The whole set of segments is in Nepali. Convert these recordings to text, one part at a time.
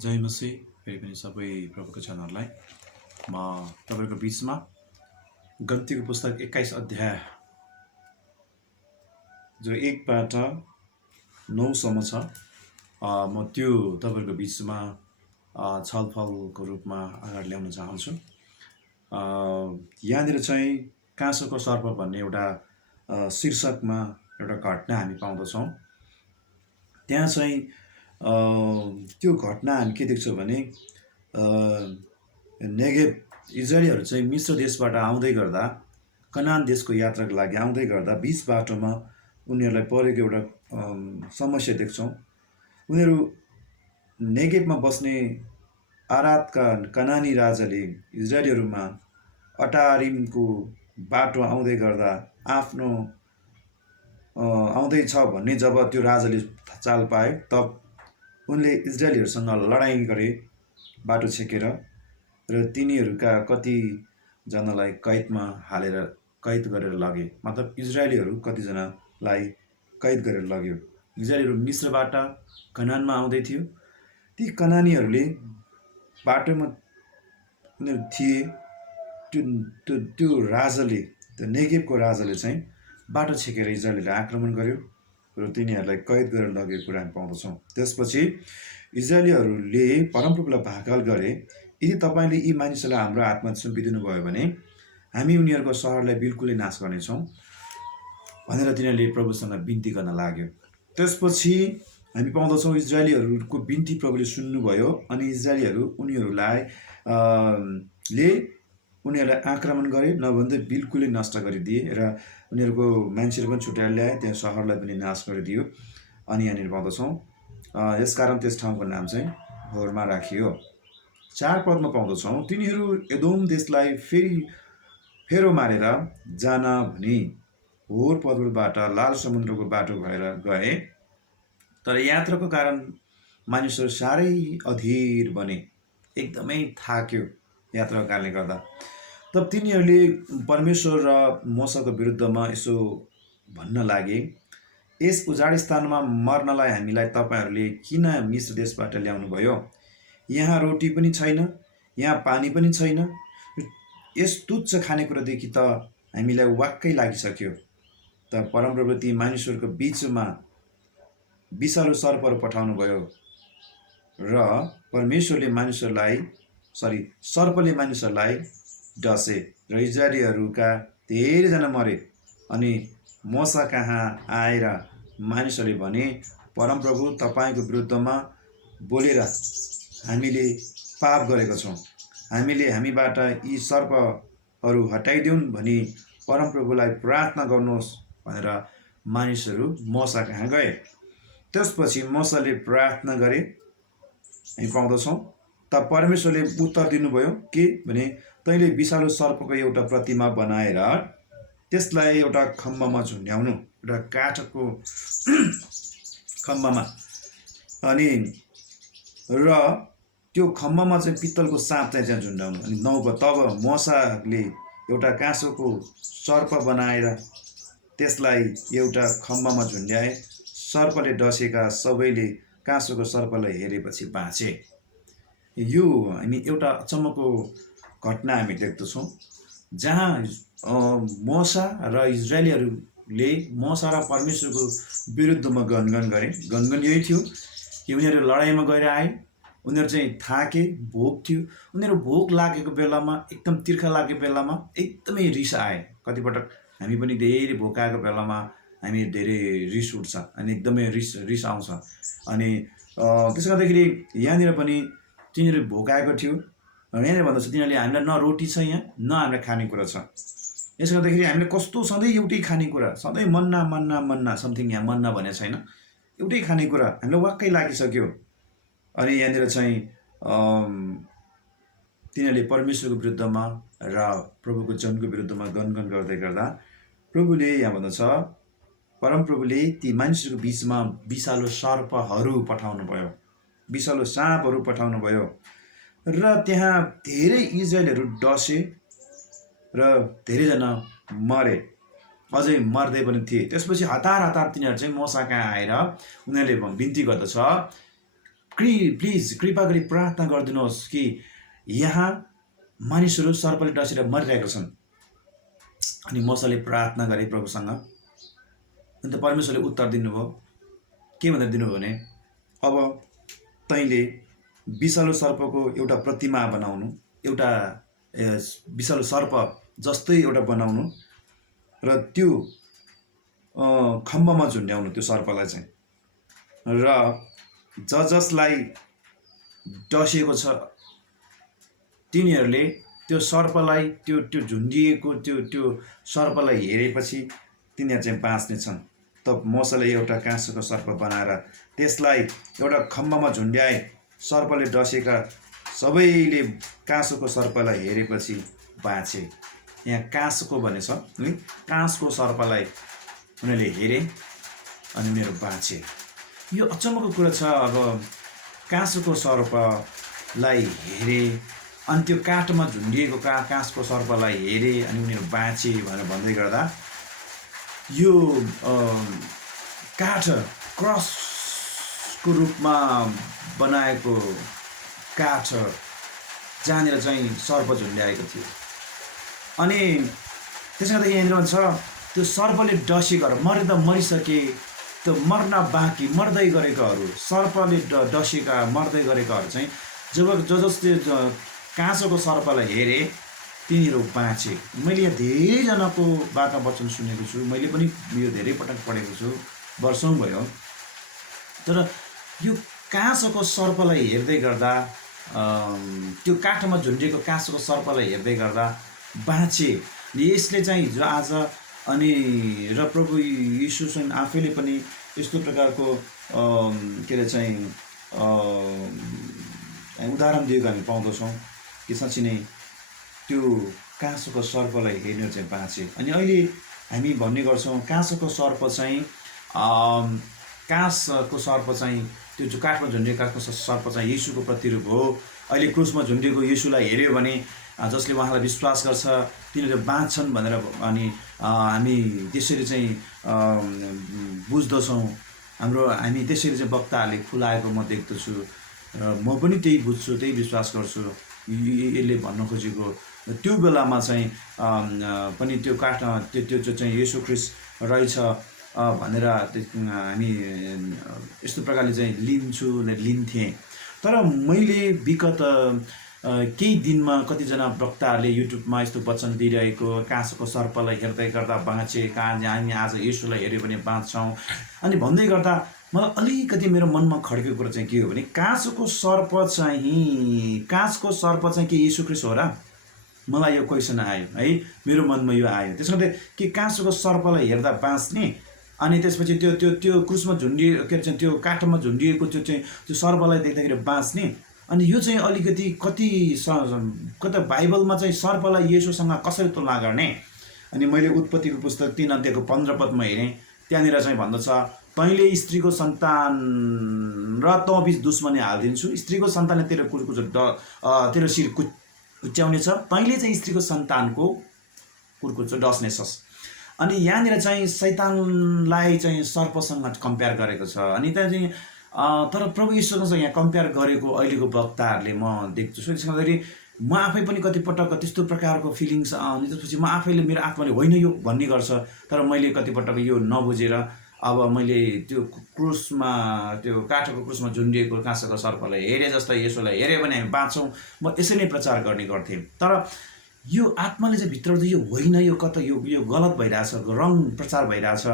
जय मसीह। फेरि पनि सबै प्रभुको जनहरूलाई म तपाईँको बिचमा गन्तीको पुस्तक 21 अध्याय जो 1बाट 9सम्म छ, म त्यो तपाईँको बिचमा छलफलको रूपमा अगाडि ल्याउन चाहन्छु। यहाँनिर चाहिँ काँसोको सर्प भन्ने एउटा शीर्षकमा एउटा घटना हामी पाउँदछौँ। त्यहाँ चाहिँ त्यो घटना हामी के देख्छौँ भने नेगेभ इजरायलीहरू चाहिँ मिश्र देशबाट आउँदै गर्दा, कनान देशको यात्राको लागि आउँदै गर्दा बिच बाटोमा उनीहरूलाई परेको एउटा समस्या देख्छौँ। उनीहरू नेगेभमा बस्ने आरादका कनानी राजाले इजरायलीहरूमा अटारिमको बाटो आउँदै गर्दा आफ्नो आउँदैछ भन्ने जब त्यो राजाले चाल पाए, तब उनले इजरायलीहरूसँग लडाइँ गरे बाटो छेकेर, र तिनीहरूका कतिजनालाई कैदमा हालेर कैद गरेर लगे। मतलब इजरायलीहरू कतिजनालाई कैद गरेर लग्यो। इजरायलीहरू मिश्रबाट कनानमा आउँदै थियो। ती कनानीहरूले बाटोमा उनीहरू थिए। त्यो राजाले, त्यो नेगेभको राजाले चाहिँ बाटो छेकेर इजरायलीलाई आक्रमण गर्यो र तिनीहरूलाई कैद गरेर लगेको कुरा हामी पाउँदछौँ। त्यसपछि इजरायलीहरूले परमप्रभुलाई भाकल गरे, यदि तपाईँले यी मानिसहरूलाई हाम्रो हातमा सुम्पिदिनु भयो भने हामी उनीहरूको सहरलाई बिल्कुलै नाश गर्नेछौँ भनेर तिनीहरूले प्रभुसँग बिन्ती गर्न लाग्यो। त्यसपछि हामी पाउँदछौँ इजरायलीहरूको बिन्ती प्रभुले सुन्नुभयो अनि इजरायलीहरू उनीहरूलाई आक्रमण गरे, नभन्दै बिल्कुलै नष्ट गरिदिए र उनीहरूको मान्छेहरू पनि छुट्याएर ल्याए, त्यहाँ सहरलाई पनि नाश गरिदियो। अनि यहाँनिर पाउँदछौँ यसकारण त्यस ठाउँको नाम चाहिँ होरमा राखियो। 4 पदमा पाउँदछौँ, तिनीहरू एदोम देशलाई फेरो मारेर जान भनी होर पर्वतबाट लाल समुद्रको बाटो भएर गए, तर यात्राको कारण मानिसहरू साह्रै अधीर बने, एकदमै थाक्यो यात्राको कारणले गर्दा। तब तिनीहरूले परमेश्वर र मोसाको विरुद्धमा यसो भन्न लागे, यस उजाड स्थानमा मर्नलाई हामीलाई तपाईँहरूले किन मिश्र देशबाट ल्याउनु भयो? यहाँ रोटी पनि छैन, यहाँ पानी पनि छैन। यस तुच्छ खानेकुरादेखि त हामीलाई वाक्कै लागिसक्यो। त परमप्रभु ती मानिसहरूको बिचमा विषालु सर्पहरू पठाउनु भयो र सर्पले मानिसहरूलाई डसे र इजरायलीहरूका धेरैजना मरे। अनि मोसा कहाँ आएर मानिसहरूले भने, परमप्रभु तपाईँको विरुद्धमा बोलेर हामीले पाप गरेका छौँ, हामीले हामीबाट यी सर्पहरू हटाइदेऊन् भनी परमप्रभुलाई प्रार्थना गर्नुहोस् भनेर मानिसहरू मोसा कहाँ गए। त्यसपछि मोसाले प्रार्थना गरे, हामी पाउँदछौँ। तब परमेश्वरले उत्तर दिनुभयो के भने, तैँले विषालु सर्पको एउटा प्रतिमा बनाएर त्यसलाई एउटा खम्बामा झुन्ड्याउनु, एउटा काठको खम्बामा, अनि र त्यो खम्बामा चाहिँ पित्तलको साँप चाहिँ झुन्ड्याउनु। अनि 9 तब मोसाले एउटा काँसोको सर्प बनाएर त्यसलाई एउटा खम्बामा झुन्ड्याए। सर्पले डसेका सबैले काँसोको सर्पलाई हेरेपछि बाँचे। यो हामी एउटा अचम्मको घटना हामी देख्दछौँ, जहाँ मोसा र इजरायलीहरूले मोसा र परमेश्वरको विरुद्धमा गनगन गरे। गनगन यही थियो कि उनीहरू लडाइँमा गएर आए, उनीहरू चाहिँ थाके, भोक थियो। उनीहरू भोक लागेको बेलामा, एकदम तिर्खा लागेको बेलामा एकदमै रिस आए। कतिपटक हामी पनि धेरै भोकाएको बेलामा हामी धेरै रिस उठ्छ अनि एकदमै रिस आउँछ। अनि त्यसो गर्दाखेरि यहाँनिर पनि तिनीहरू भोकाएको थियो र यहाँनिर भन्दछ तिनीहरूले हामीलाई न रोटी छ, यहाँ न हामीलाई खानेकुरा छ। यसो गर्दाखेरि हामीले कस्तो सधैँ एउटै खानेकुरा, सधैँ मन्ना समथिङ, यहाँ मन्ना भनेको छैन, एउटै खानेकुरा हामीलाई वाक्कै लागिसक्यो। अनि यहाँनिर चाहिँ तिनीहरूले परमेश्वरको विरुद्धमा र प्रभुको जनको विरुद्धमा गनगन गर्दै गर्दा प्रभुले यहाँ भन्दछ, परमप्रभुले ती मानिसहरूको बिचमा विषालु सर्पहरू पठाउनु भयो, विषालु साँपहरू पठाउनु भयो र त्यहाँ धेरै इजरायलीहरू डसे र धेरैजना मरे, अझै मर्दै पनि थिए। त्यसपछि हतार तिनीहरू चाहिँ मोसा कहाँ आएर उनीहरूले बिन्ती गर्दछ, प्लिज कृपा गरी प्रार्थना गरिदिनुहोस् कि यहाँ मानिसहरू सर्पले डसेर मरिरहेका छन्। अनि मोसाले प्रार्थना गरे प्रभुसँग। अन्त परमेश्वरले उत्तर दिनुभयो। के भनेर दिनुभयो भने, अब तैँले विषालु सर्पको एउटा प्रतिमा बनाउनु, एउटा विषालु सर्प जस्तै एउटा बनाउनु र त्यो खम्बामा झुन्ड्याउनु त्यो सर्पलाई चाहिँ, र जसलाई डसेको छ तिनीहरूले त्यो सर्पलाई त्यो झुन्डिएको त्यो सर्पलाई हेरेपछि तिनीहरू चाहिँ बाँच्नेछन्। त मोसाले एउटा काँसोको सर्प बनाएर त्यसलाई एउटा खम्बामा झुन्ड्याए। सर्पले डसेका सबैले काँसोको सर्पलाई हेरेपछि बाँचे। यहाँ काँसको भनेछ है, काँसको सर्पलाई उनीहरूले हेरे अनि उनीहरू बाँचे। यो अचम्मको कुरा छ। अब काँसोको सर्पलाई हेरे अनि त्यो काठमा झुन्डिएको काँसको सर्पलाई हेरे अनि उनीहरू बाँचे भनेर भन्दै गर्दा यो काठ क्रसको रूपमा बनाएको काठ जहाँनिर चाहिँ सर्प झुन्ड्याएको थियो। अनि त्यसले गर्दा यहाँनिर भन्छ त्यो सर्पले डसेकोहरू मरिसके, त्यो मर्न बाँकी मर्दै गरेकाहरू, सर्पले डसेका मर्दै गरेकाहरू चाहिँ जसले काँसोको सर्पलाई हेरे तिनीहरू बाँचे। मैले यहाँ धेरैजनाको बाटा वचन सुनेको छु, मैले पनि यो धेरै पटक पढेको छु, वर्षौँ भयो। तर यो काँसोको सर्पलाई हेर्दै गर्दा, त्यो काठमा झुन्डिएको काँसोको सर्पलाई हेर्दै गर्दा बाँचे। यसले चाहिँ हिजो आज अनि र प्रभु यीशु चाहिँ आफैले पनि यस्तो प्रकारको के अरे चाहिँ उदाहरण दिएको हामी पाउँदछौँ कि साँच्चै नै त्यो काँसोको सर्पलाई हेर्ने चाहिँ बाँचे। अनि अहिले हामी भन्ने गर्छौँ काँसोको सर्प चाहिँ त्यो जो काठमा झुन्डिएको काठको सर्प चाहिँ येशूको प्रतिरूप हो। अहिले क्रुसमा झुन्डिएको येशूलाई हेऱ्यो भने जसले उहाँलाई विश्वास गर्छ तिनीहरू बाँच्छन् भनेर अनि हामी त्यसरी चाहिँ बुझ्दछौँ। हामी त्यसरी चाहिँ वक्ताहरूले खुलाएको म देख्दछु र म पनि त्यही बुझ्छु, त्यही विश्वास गर्छु। यसले भन्न खोजेको त्यो बेलामा चाहिँ पनि त्यो काठ त्यो जो चाहिँ येशू ख्रीष्ट रहेछ भनेर हामी यस्तो प्रकारले चाहिँ लिन्थेँ। तर मैले विगत केही दिनमा कतिजना वक्ताहरूले युट्युबमा यस्तो वचन दिइरहेको काँसोको सर्पलाई हेर्दै गर्दा बाँचे, हामी आज येशूलाई हेऱ्यो भने बाँच्छौँ अनि भन्दै गर्दा मलाई अलिकति मेरो मनमा खड्केको कुरा चाहिँ के हो भने काँसोको सर्प चाहिँ के येशू ख्रीष्ट हो र? मलाई यो क्वेसन आयो है, मेरो मनमा यो आयो। त्यसो गर्दा के काँसोको सर्पलाई हेर्दा बाँच्ने अनि त्यसपछि त्यो क्रुसमा झुन्डिएको के अरे त्यो काठमा झुन्डिएको त्यो सर्पलाई देख्दाखेरि बाँच्ने? अनि यो चाहिँ अलिकति कता बाइबलमा चाहिँ सर्पलाई येशूसँग कसरी तुलना गर्ने? अनि मैले उत्पत्तिको पुस्तक 3 अध्यायको 15 पदमा हेरेँ, त्यहाँनिर चाहिँ भन्दछ तैँले स्त्रीको सन्तान र तँ बीच दुश्मनी हालिदिन्छु, स्त्रीको सन्तानले तेरो शिर कुच्याउनेछ, तैँले चाहिँ स्त्रीको सन्तानको कुर्कुच्चो डस्नेछस्। अनि यहाँनिर चाहिँ शैतानलाई चाहिँ सर्पसँग कम्पेयर गरेको छ। अनि त्यहाँ चाहिँ तर प्रभु यीशुसँग यहाँ कम्पेयर गरेको अहिलेको वक्ताहरूले म देख्छु। त्यसो गर्दाखेरि म आफै पनि कतिपटक त्यस्तो प्रकारको फिलिङ्स अनि त्यसपछि म आफैले मेरो आत्माले होइन यो भन्ने गर्छ। तर मैले कतिपटक यो नबुझेर अब मैले त्यो क्रुसमा त्यो काठको क्रुसमा झुन्डिएको काँसोको सर्पलाई हेरे जस्तै येशूलाई हेऱ्यो भने हामी बाँच्छौँ, म यसरी नै प्रचार गर्ने गर्थेँ। तर यो आत्माले चाहिँ भित्रबाट यो होइन, यो कता यो गलत भइरहेछ, रङ प्रचार भइरहेछ।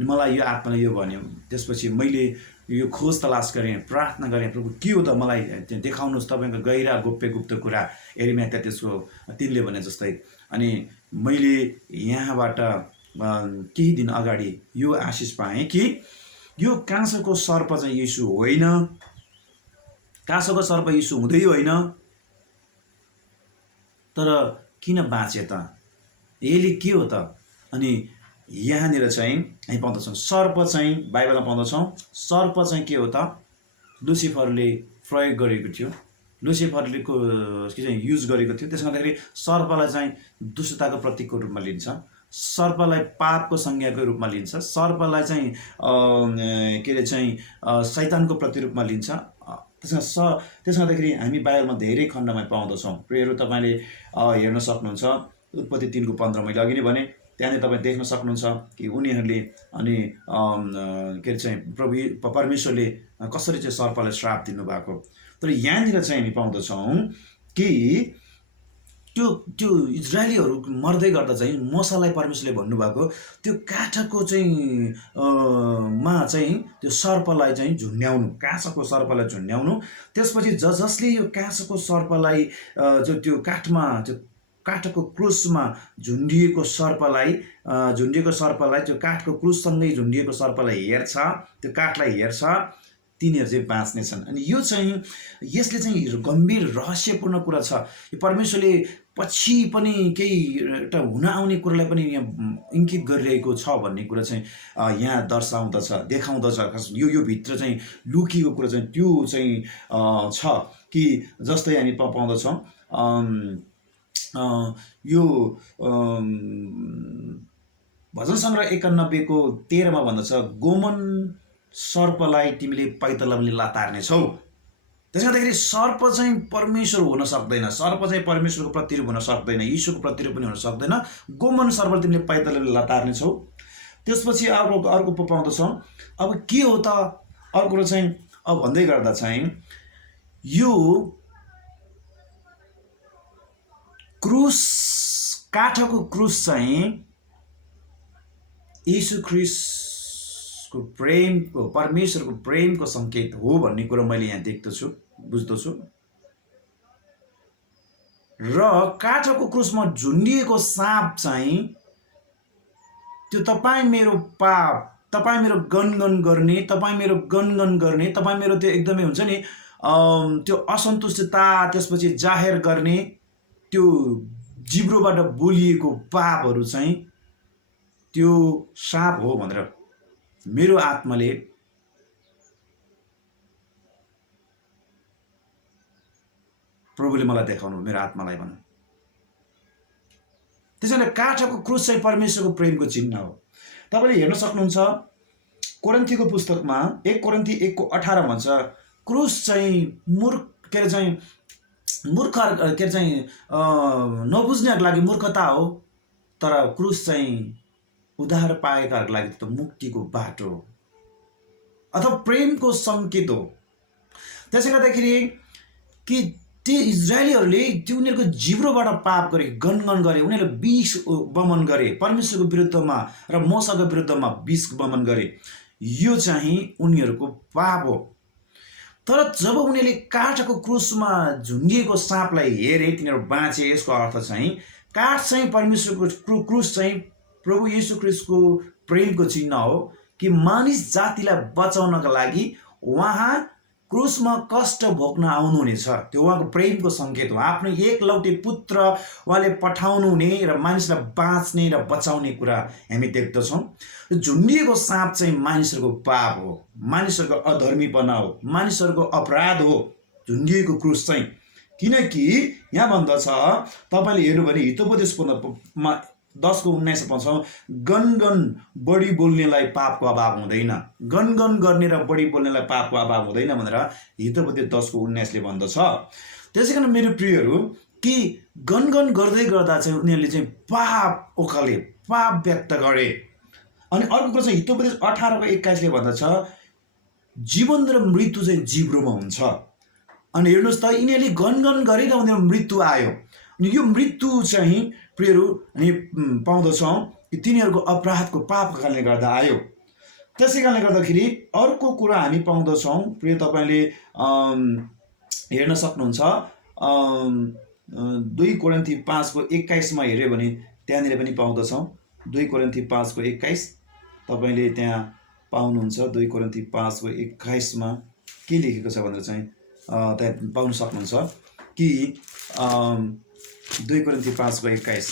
मलाई यो आत्माले यो भन्यो। त्यसपछि मैले यो खोज तलास गरेँ, प्रार्थना गरेँ, प्रभु के हो त मलाई देखाउनुहोस् तपाईँको गहिरा गोप्य गुप्त कुरा। एरिमिया 33 3ले भने जस्तै। अनि मैले यहाँबाट केही दिन अगाडि यो आशिष पाएँ कि यो काँसोको सर्प चाहिँ येशू होइन, काँसोको सर्प येशू हुँदै होइन। तर किन बाँचे त? यसले के हो त? अनि यहाँनिर चाहिँ हामी पाउँदछौँ सर्प चाहिँ बाइबलमा पाउँदछौँ सर्प चाहिँ के हो त? लुसिफरले प्रयोग गरेको थियो, लुसिफरले के चाहिँ युज गरेको थियो। त्यसो गर्दाखेरि सर्पलाई चाहिँ दुष्टताको प्रतीकको रूपमा लिन्छ, सर्पलाई पापको संज्ञाको रूपमा लिन्छ, सर्पलाई चाहिँ के अरे चाहिँ शैतानको प्रतिरूपमा लिन्छ। त्यसमा गर्दाखेरि हामी बाइबलमा धेरै खण्डमा पाउँदछौँ। प्रियहरू, तपाईँले हेर्न सक्नुहुन्छ उत्पत्ति 3:15 मैले अघि नै भने, त्यहाँनिर तपाईँ देख्न सक्नुहुन्छ कि उनीहरूले अनि के अरे चाहिँ परमेश्वरले कसरी चाहिँ सर्पलाई श्राप दिनुभएको। तर यहाँनिर चाहिँ हामी पाउँदछौँ कि त्यो त्यो इजरायलीहरू मर्दै गर्दा चाहिँ मूसालाई परमेश्वरले भन्नुभएको त्यो काठको चाहिँ मा चाहिँ त्यो सर्पलाई चाहिँ झुन्ड्याउनु, काँसको सर्पलाई झुन्ड्याउनु। त्यसपछि जसले यो काँसको सर्पलाई त्यो काठमा त्यो काठको क्रुसमा झुन्डिएको सर्पलाई त्यो काठको क्रुससँगै झुन्डिएको सर्पलाई हेर्छ, त्यो काठलाई हेर्छ, तिनीहरू चाहिँ बाँच्नेछन्। अनि यो चाहिँ यसले चाहिँ गम्भीर रहस्यपूर्ण कुरा छ। यो परमेश्वरले पछि पनि केही एउटा हुन आउने कुरालाई पनि यहाँ इङ्गित गरिरहेको छ भन्ने कुरा चाहिँ यहाँ दर्शाउँदछ, देखाउँदछ। यो भित्र चाहिँ लुकिएको कुरा चाहिँ त्यो चाहिँ छ कि जस्तै हामी पाउँदछौँ यो भजन सङ्ग्रह 91को 13 भन्दछ, गोमन सर्पलाई तिमीले पैताला पनि लातार्नेछौ। त्यसले गर्दाखेरि सर्प चाहिँ परमेश्वर हुन सक्दैन, सर्प चाहिँ परमेश्वरको प्रतिरूप हुन सक्दैन, यीशुको प्रतिरूप पनि हुन सक्दैन। गोमन सर्पलाई तिमीले पैताला पनि लातार्नेछौ। त्यसपछि अर्को पाउँदछौँ। अब के हो त अर्को कुरो चाहिँ अब भन्दै गर्दा चाहिँ यो क्रुस, काठको क्रुस चाहिँ यीशु ख्रीष्टको प्रेमको, परमेश्वरको प्रेमको सङ्केत हो भन्ने कुरो मैले यहाँ देख्दछु, बुझ्दछु। र काठको क्रुसमा झुन्डिएको साँप चाहिँ त्यो तपाईँ मेरो पाप, तपाईँ मेरो गनगन गर्ने, तपाईँ मेरो गनगन गर्ने, तपाईँ मेरो त्यो एकदमै हुन्छ नि त्यो असन्तुष्टता त्यसपछि जाहेर गर्ने त्यो जिब्रोबाट बोलिएको पापहरू चाहिँ त्यो साँप हो भनेर मेरो आत्माले प्रभुले मलाई देखाउनु, मेरो आत्मालाई भनौँ। त्यसैले काठको क्रुस चाहिँ परमेश्वरको प्रेमको चिन्ह हो। तपाईँले हेर्न सक्नुहुन्छ कोरिन्थीको पुस्तकमा 1 कोरिन्थी 1:18 भन्छ, क्रुस चाहिँ मूर्ख के अरे चाहिँ नबुझ्नेहरूको लागि मूर्खता हो, तर क्रुस चाहिँ उद्धार पाएकाहरूको लागि त मुक्तिको बाटो हो अथवा प्रेमको सङ्केत हो। त्यसले गर्दाखेरि कि ती इजरायलीहरूले त्यो उनीहरूको जिब्रोबाट पाप गरे, गनगन गरे, उनीहरूले विष बमन गरे, परमेश्वरको विरुद्धमा र मूसाको विरुद्धमा विष बमन गरे। यो चाहिँ उनीहरूको पाप हो। तर जब उनीहरूले काठको क्रुसमा झुन्डिएको साँपलाई हेरे, तिनीहरू बाँचे। यसको अर्थ चाहिँ काठ चाहिँ परमेश्वरको क्रुस चाहिँ प्रभु येशू ख्रीष्टको प्रेमको चिन्ह हो कि मानिस जातिलाई बचाउनका लागि उहाँ क्रुसमा कष्ट भोग्न आउनुहुनेछ। त्यो उहाँको प्रेमको सङ्केत हो। आफ्नो एकलौटे पुत्र उहाँले पठाउनु हुने र मानिसलाई बाँच्ने र बचाउने कुरा हामी देख्दछौँ। झुन्डिएको साँप चाहिँ मानिसहरूको पाप हो, मानिसहरूको अधर्मीपना हो, मानिसहरूको अपराध हो झुन्डिएको क्रुस चाहिँ। किनकि यहाँ भन्दछ, तपाईँले हेर्नु भने हितोपदेशमा 10:19 पाउँछौँ, गनगन बढी बोल्नेलाई पापको अभाव हुँदैन, गनगन गर्ने र बढी बोल्नेलाई पापको अभाव हुँदैन भनेर हितोपदेश 10:19 भन्दछ। त्यसै कारण मेरो प्रियहरू कि गनगन गर्दै गर्दा चाहिँ उनीहरूले चाहिँ पाप ओखले, पाप व्यक्त गरे। अनि अर्को कुरा चाहिँ हितोपदेश 18:21 भन्दछ, जीवन र मृत्यु चाहिँ जिब्रोमा हुन्छ। अनि हेर्नुहोस् त, यिनीहरूले गनगन गरे र उनीहरू मृत्यु आयो। अनि यो मृत्यु चाहिँ प्रियहरू हामी पाउँदछौँ कि तिनीहरूको अपराधको पापको कारणले गर्दा आयो। त्यसै कारणले गर्दाखेरि अर्को कुरा हामी पाउँदछौँ, प्रिय तपाईँले हेर्न सक्नुहुन्छ 2 कोरिन्थी 5:21 हेऱ्यो भने त्यहाँनिर पनि पाउँदछौँ। 2 कोरिन्थी 5:21 तपाईँले त्यहाँ पाउनुहुन्छ। 2 कोरिन्थी 5:21 के लेखेको छ भनेर चाहिँ त्यहाँ पाउन सक्नुहुन्छ कि 2 कोरिन्थी 5:21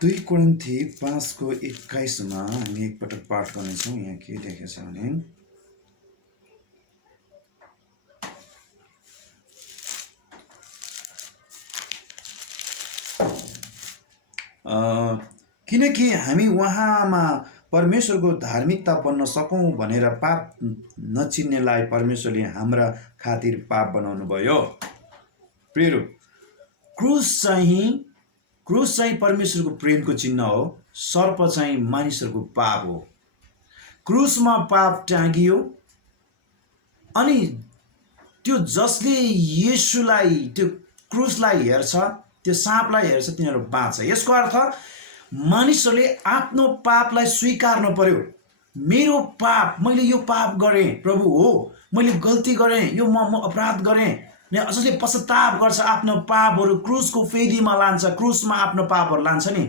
2 कोरिन्थी 5:21 हामी एकपटक पाठ गर्नेछौँ। यहाँ के लेखेको छ भने, किनकि हामी उहाँमा परमेश्वरको धार्मिकता बन्न सकौँ भनेर पाप नचिन्नेलाई परमेश्वरले हाम्रा खातिर पाप बनाउनु भयो। प्रियहरू, क्रुस चाहिँ परमेश्वरको प्रेमको चिन्ह हो। सर्प चाहिँ मानिसहरूको पाप हो। क्रुसमा पाप टाँगियो अनि त्यो जसले येशूलाई, त्यो क्रुसलाई हेर्छ, त्यो साँपलाई हेर्छ, तिनीहरू बाँच्छ। यसको अर्थ मानिसहरूले आफ्नो पापलाई स्वीकार्नु पर्यो। मेरो पाप, मैले यो पाप गरेँ प्रभु हो, मैले गल्ती गरेँ, यो म अपराध गरेँ। जसले पश्चाताप गर्छ, आफ्नो पापहरू क्रुसको फेदीमा लान्छ, क्रुसमा आफ्नो पापहरू लान्छ नि,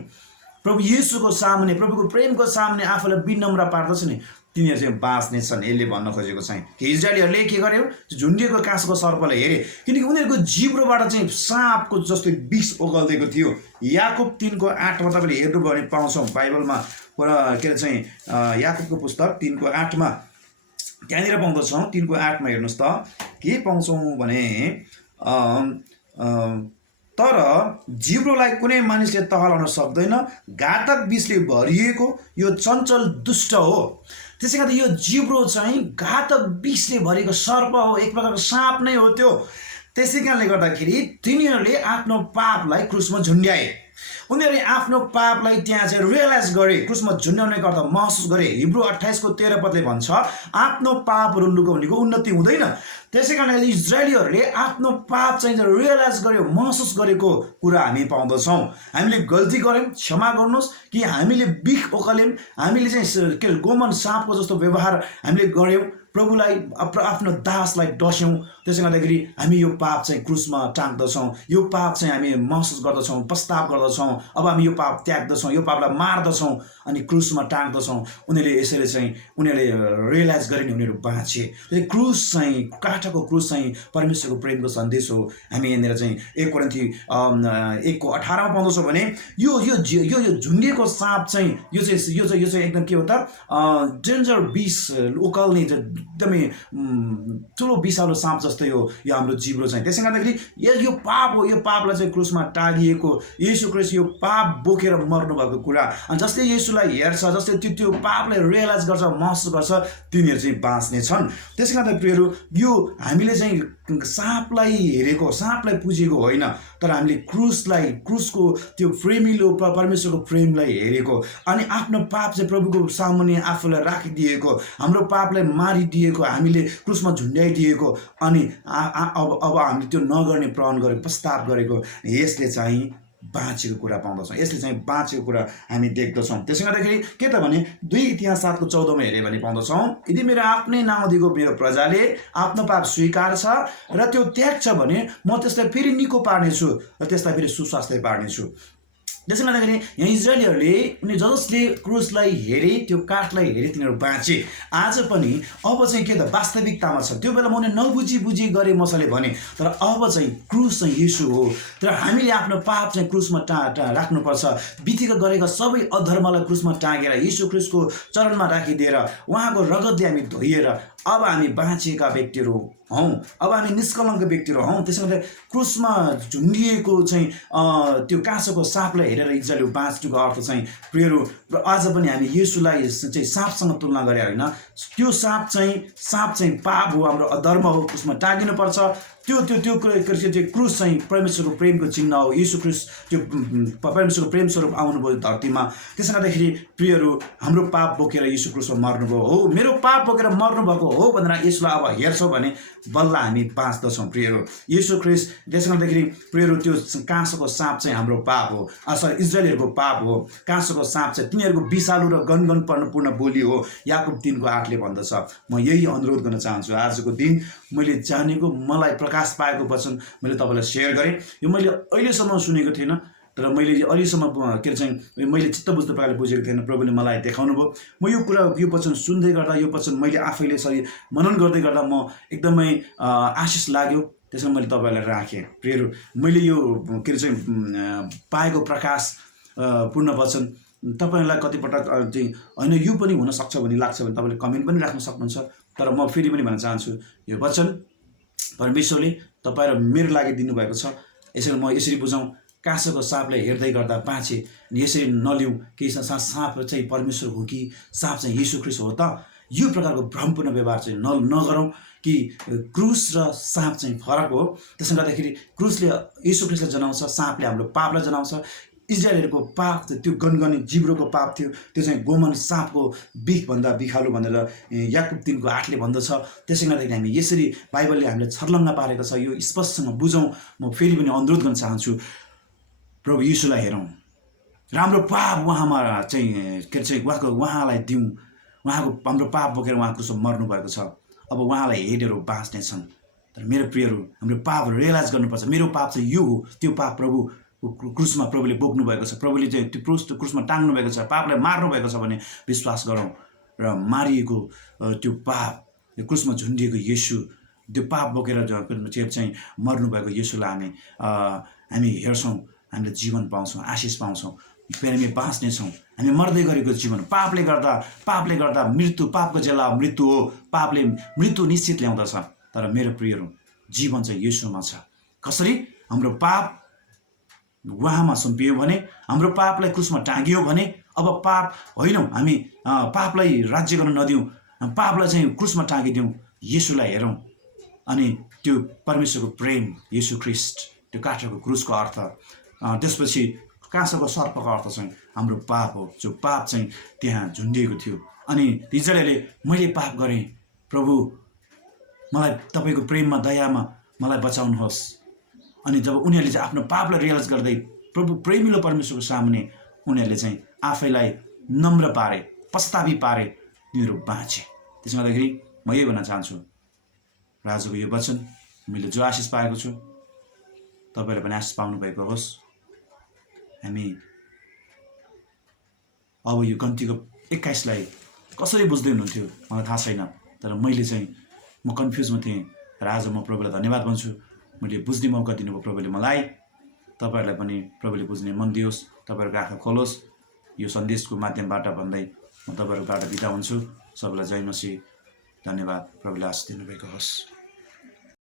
प्रभु येशूको सामुन्ने, प्रभुको प्रेमको सामुन्ने आफूलाई विनम्र पार्दछ नि, तिनीहरू चाहिँ बाँच्ने छन्। यसले भन्न खोजेको चाहिँ कि इजरायलीहरूले के गर्यो, झुन्डिएको काँसको सर्पलाई हेरे, किनकि उनीहरूको जिब्रोबाट चाहिँ साँपको जस्तै विष ओगल्दैको थियो। याकुब 3:8 तपाईँले हेर्नुभयो भने पाउँछौँ बाइबलमा, के अरे चाहिँ याकुबको पुस्तक 3:8 त्यहाँनिर पाउँदछौँ। 3:8 हेर्नुहोस् त के पाउँछौँ भने, तर जिब्रोलाई कुनै मानिसले तहलाउन सक्दैन, घातक विषले भरिएको यो चञ्चल दुष्ट हो। त्यसै कारण यो जिब्रो चाहिँ घातक विषले भरिएको सर्प हो, एक प्रकारको साँप नै हो त्यो। त्यसै कारणले गर्दाखेरि तिनीहरूले आफ्नो पापलाई क्रुसमा झुन्ड्याए। उनीहरूले आफ्नो पापलाई त्यहाँ चाहिँ रियलाइज गरे, क्रुसमा झुन्ड्याउने गर्दा महसुस गरे। हिब्रू 28:13 भन्छ, आफ्नो पापहरू लुकाउनेको उन्नति हुँदैन। त्यसै कारण इजरायलीहरूले आफ्नो पाप चाहिँ रियलाइज गर्यो, महसुस गरेको कुरा हामी पाउँदछौँ। हामीले गल्ती गऱ्यौँ, क्षमा गर्नुहोस्, कि हामीले बिख ओकल्यौँ, हामीले चाहिँ के गोमन साँपको जस्तो व्यवहार हामीले गऱ्यौँ, प्रभुलाई आफ्नो दासलाई डस्यौँ। त्यसै गर्दाखेरि हामी यो पाप चाहिँ क्रुसमा टाँग्दछौँ, यो पाप चाहिँ हामी महसुस गर्दछौँ, पश्चाताप गर्दछौँ। अब हामी यो पाप त्याग्दछौँ, यो पापलाई मार्दछौँ अनि क्रुसमा टाँग्दछौँ। उनीहरूले यसरी चाहिँ उनीहरूले रियलाइज गरे नि उनीहरू बाँचे। क्रुस चाहिँ, काठको क्रुस चाहिँ परमेश्वरको प्रेमको सन्देश हो। हामी यहाँनिर चाहिँ 1 कोरिन्थी 1:18 पाउँदछौँ भने यो यो यो यो झुन्डिएको साँप चाहिँ यो चाहिँ एकदम के हो त, डेन्जर विष उकाल्ने एकदमै ठुलो विषालु साँप जस्तै हो यो हाम्रो जिब्रो चाहिँ। त्यसै गर्दाखेरि यो पाप हो, यो पापलाई चाहिँ क्रुसमा टाँगिएको येशू ख्रीष्ट यो पाप बोकेर मर्नु भएको कुरा। अनि जसले येशूलाई हेर्छ, जसले त्यो पापलाई रियलाइज गर्छ, महसुस गर्छ, तिनीहरू चाहिँ बाँच्ने छन्। त्यसै गर्दा प्रियहरू, यो हामीले चाहिँ साँपलाई हेरेको, साँपलाई पुजेको होइन, तर हामीले क्रुसको त्यो प्रेमिलो परमेश्वरको प्रेमलाई हेरेको अनि आफ्नो पाप चाहिँ प्रभुको सामुन्ने आफूलाई राखिदिएको, हाम्रो पापलाई मारिदिएको, हामीले क्रुसमा झुन्ड्याइदिएको अनि अब हामीले त्यो नगर्ने प्रण गरेको, पश्चाताप गरेको, यसले चाहिँ बाँचेको कुरा पाउँदछौँ। यसले चाहिँ बाँचेको कुरा हामी देख्दछौँ। त्यसै गर्दाखेरि के त भने 2 इतिहास 7:14 हेऱ्यो भने पाउँदछौँ, यदि मेरो आफ्नै नाउँ दिएको मेरो प्रजाले आफ्नो पाप स्वीकार्छ र त्यो त्याग्छ भने म त्यसलाई फेरि निको पार्नेछु र त्यसलाई फेरि सुस्वास्थ्य पार्नेछु। त्यसै गर्दाखेरि यहाँ इजरायलीहरूले उनी जसले क्रुसलाई हेरे, त्यो काठलाई हेरे, तिनीहरू बाँचे। आज पनि अब चाहिँ के त वास्तविकतामा छ। त्यो बेला मैले नबुझी गरेँ मसाले भने, तर अब चाहिँ क्रुस चाहिँ येशू हो। तर हामीले आफ्नो पाप चाहिँ क्रुसमा राख्नुपर्छ। बितेका गरेका सबै अधर्मलाई क्रुसमा टाँगेर येशू ख्रीष्टको चरणमा राखिदिएर उहाँको रगतले हामी धोइएर अब हामी बाँचेका व्यक्तिहरू हौँ, अब हामी निष्कलङ्क व्यक्तिहरू हौँ। त्यसै गर्दा क्रुसमा झुन्डिएको चाहिँ त्यो काँसोको साँपलाई हेरेर इजरायली बाँच्नुको अर्थ चाहिँ प्रियहरू, आज पनि हामी येशूलाई चाहिँ साँपसँग तुलना गरे होइन। त्यो साँप चाहिँ पाप हो, हाम्रो अधर्म हो, क्रुसमा टाँगिनुपर्छ। त्यो क्रुस चाहिँ परमेश्वरको प्रेमको चिन्ह हो। येशू ख्रीष्ट त्यो परमेश्वरको प्रेम स्वरूप आउनुभयो धरतीमा। त्यसै गर्दाखेरि प्रियहरू, हाम्रो पाप बोकेर येशू क्रुसमा मर्नुभयो हो, मेरो पाप बोकेर मर्नुभएको हो भनेर यसलाई अब हेर्छौँ भने बल्ल हामी बाँच्दछौँ प्रियहरू, येशू ख्रीष्ट। त्यसै गर्दाखेरि प्रियहरू, त्यो काँसोको साँप चाहिँ हाम्रो पाप हो, इजरायलीहरूको पाप हो। काँसोको साँप चाहिँ तिनीहरूको विषालु र गनगनपूर्ण बोली हो। याकुब 3:8 भन्दछ। म यही अनुरोध गर्न चाहन्छु, आजको दिन मैले जानेको, मलाई प्रकाश पाएको वचन मैले तपाईँलाई सेयर गरेँ। यो मैले अहिलेसम्म सुनेको थिएन, तर मैले अहिलेसम्म के अरे चाहिँ मैले चित्त बुझ्दो प्रकारले बुझेको थिएन। प्रभुले मलाई देखाउनु भयो। म यो कुरा, यो वचन सुन्दै गर्दा, यो वचन मैले आफैले मनन गर्दै गर्दा म एकदमै आशिष लाग्यो। त्यसमा मैले तपाईँलाई राखेँ। प्रियहरू, मैले यो के अरे चाहिँ पाएको प्रकाश पूर्ण वचन तपाईँहरूलाई कतिपटक चाहिँ होइन यो पनि हुनसक्छ भन्ने लाग्छ भने तपाईँले कमेन्ट पनि राख्न सक्नुहुन्छ। तर म फेरि पनि भन्न चाहन्छु, यो वचन परमेश्वरले तपाईँ र मेरो लागि दिनुभएको छ। यसरी म यसरी बुझाउँ, काँसोको साँपलाई हेर्दै गर्दा बाँचे, यसरी नलिउँ कि साँप चाहिँ परमेश्वर हो कि साँप चाहिँ यीशु ख्रीष्ट हो त। यो प्रकारको भ्रमपूर्ण व्यवहार चाहिँ नगरौँ कि क्रुस र साँप चाहिँ फरक हो। त्यसले गर्दाखेरि क्रुसले यीशु ख्रीष्टलाई जनाउँछ, साँपले हाम्रो पापलाई जनाउँछ। इजरायलहरूको पाप त्यो गनगनी जिब्रोको पाप थियो, त्यो चाहिँ गोमन साँपको बिखभन्दा बिखालु भनेर याकुब 3:8 भन्दछ। त्यसै गर्दाखेरि हामी यसरी बाइबलले हामीले छर्लङ्ग पारेको छ, यो स्पष्टसँग बुझौँ। म फेरि पनि अनुरोध गर्न चाहन्छु, प्रभु यीशुलाई हेरौँ, राम्रो पाप उहाँमा चाहिँ के चाहिँ उहाँलाई दिउँ। उहाँको हाम्रो पाप बोकेर उहाँ क्रुसमा मर्नुभएको छ, अब उहाँलाई हेरेर बाँच्ने छन्। तर मेरो प्रियहरू, हाम्रो पापहरू रियलाइज गर्नुपर्छ, मेरो पाप चाहिँ यो हो। त्यो पाप प्रभु क्रुसमा प्रभुले बोक्नु भएको छ, प्रभुले चाहिँ त्यो क्रुसमा टाङ्नु भएको छ, पापलाई मार्नु भएको छ भने विश्वास गरौँ र मारिएको त्यो पाप, त्यो क्रुसमा झुन्डिएको येशू, त्यो पाप बोकेर चाहिँ मर्नुभएको येशूलाई हामी हेर्छौँ, हामीले जीवन पाउँछौँ, आशिष पाउँछौँ, फेरि बाँच्नेछौँ। हामी मर्दै गरेको जीवन पापले गर्दा मृत्यु, पापको जेला मृत्यु हो। पापले मृत्यु निश्चित ल्याउँदछ। तर मेरो प्रियहरू, जीवन चाहिँ येशूमा छ। कसरी? हाम्रो पाप उहाँमा सुम्पियो भने, हाम्रो पापलाई क्रुसमा टाँगियो भने, अब पाप होइनौँ हामी, पापलाई राज्य गर्न नदिउँ, पापलाई चाहिँ क्रुसमा टाँगिदिउँ, येशूलाई हेरौँ। अनि त्यो परमेश्वरको प्रेम, येशू ख्रीष्ट, त्यो काठको क्रुसको अर्थ, त्यसपछि काँसोको सर्पको अर्थ चाहिँ हाम्रो पाप हो, जो पाप चाहिँ त्यहाँ झुन्डिएको थियो। अनि इजरायलले मैले पाप गरेँ, प्रभु मलाई तपाईँको प्रेममा, दयामा मलाई बचाउनुहोस्। अनि जब उनीहरूले चाहिँ आफ्नो पापलाई रियलाइज गर्दै प्रभु प्रेमिलो परमेश्वरको सामने उनीहरूले चाहिँ आफैलाई नम्र पारे, पस्तावी पारे, तिनीहरू बाँचे। त्यसो गर्दाखेरि म यही भन्न चाहन्छु, राजाको यो वचन मैले जो आशिष पाएको छु, तपाईँहरूले पनि आशिष पाउनुभएको होस्। हामी अब यो गन्तीको 21लाई कसरी बुझ्दै हुनुहुन्थ्यो मलाई थाहा छैन, तर मैले चाहिँ म कन्फ्युजमा थिएँ। र आज म प्रभुलाई धन्यवाद भन्छु, मैले बुझ्ने मौका दिनुभयो प्रभुले मलाई। तपाईँहरूलाई पनि प्रभुले बुझ्ने मन दियोस्, तपाईँहरूको आँखा खोलोस्। यो सन्देशको माध्यमबाट भन्दै म तपाईँहरूबाट बिदा हुन्छु। सबैलाई जय मसीह, धन्यवाद। प्रभुले आशीष दिनुभएको होस्।